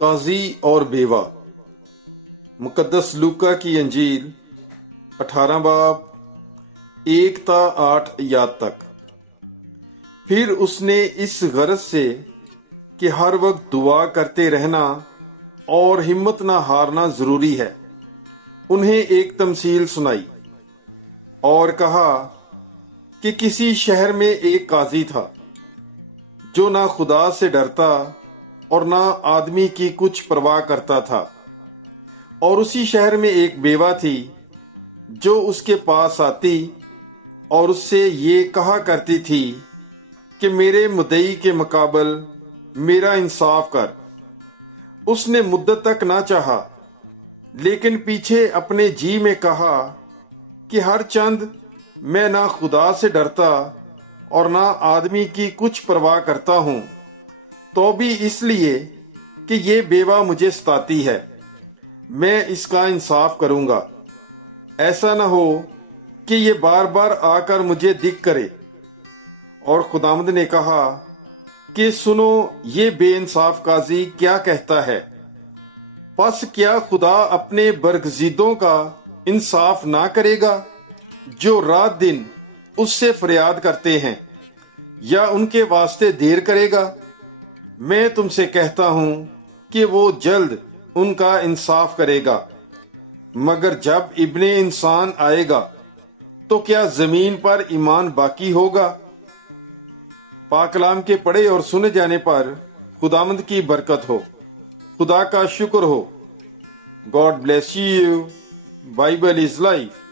قاضی اور بیوہ۔ مقدس لوکا کی انجیل 18 باب 1 تا 8 آیات تک۔ پھر اس نے اس غرض سے کہ ہر وقت دعا کرتے رہنا اور ہمت نہ ہارنا ضروری ہے، انہیں ایک تمثیل سنائی اور کہا کہ کسی شہر میں ایک قاضی تھا جو نہ خدا سے ڈرتا اور نہ آدمی کی کچھ پرواہ کرتا تھا، اور اسی شہر میں ایک بیوہ تھی جو اس کے پاس آتی اور اس سے یہ کہا کرتی تھی کہ میرے مدعی کے مقابل میرا انصاف کر۔ اس نے مدت تک نہ چاہا، لیکن پیچھے اپنے جی میں کہا کہ ہر چند میں نہ خدا سے ڈرتا اور نہ آدمی کی کچھ پرواہ کرتا ہوں، تو بھی اس لیے کہ یہ بیوہ مجھے ستاتی ہے، میں اس کا انصاف کروں گا، ایسا نہ ہو کہ یہ بار بار آ کر مجھے دکھ کرے۔ اور خداوند نے کہا کہ سنو، یہ بے انصاف قاضی کیا کہتا ہے، پس کیا خدا اپنے برگزیدوں کا انصاف نہ کرے گا جو رات دن اس سے فریاد کرتے ہیں، یا ان کے واسطے دیر کرے گا؟ میں تم سے کہتا ہوں کہ وہ جلد ان کا انصاف کرے گا۔ مگر جب ابن انسان آئے گا تو کیا زمین پر ایمان باقی ہوگا؟ پاک کلام کے پڑھے اور سنے جانے پر خداوند کی برکت ہو، خدا کا شکر ہو۔ God bless you. Bible is life.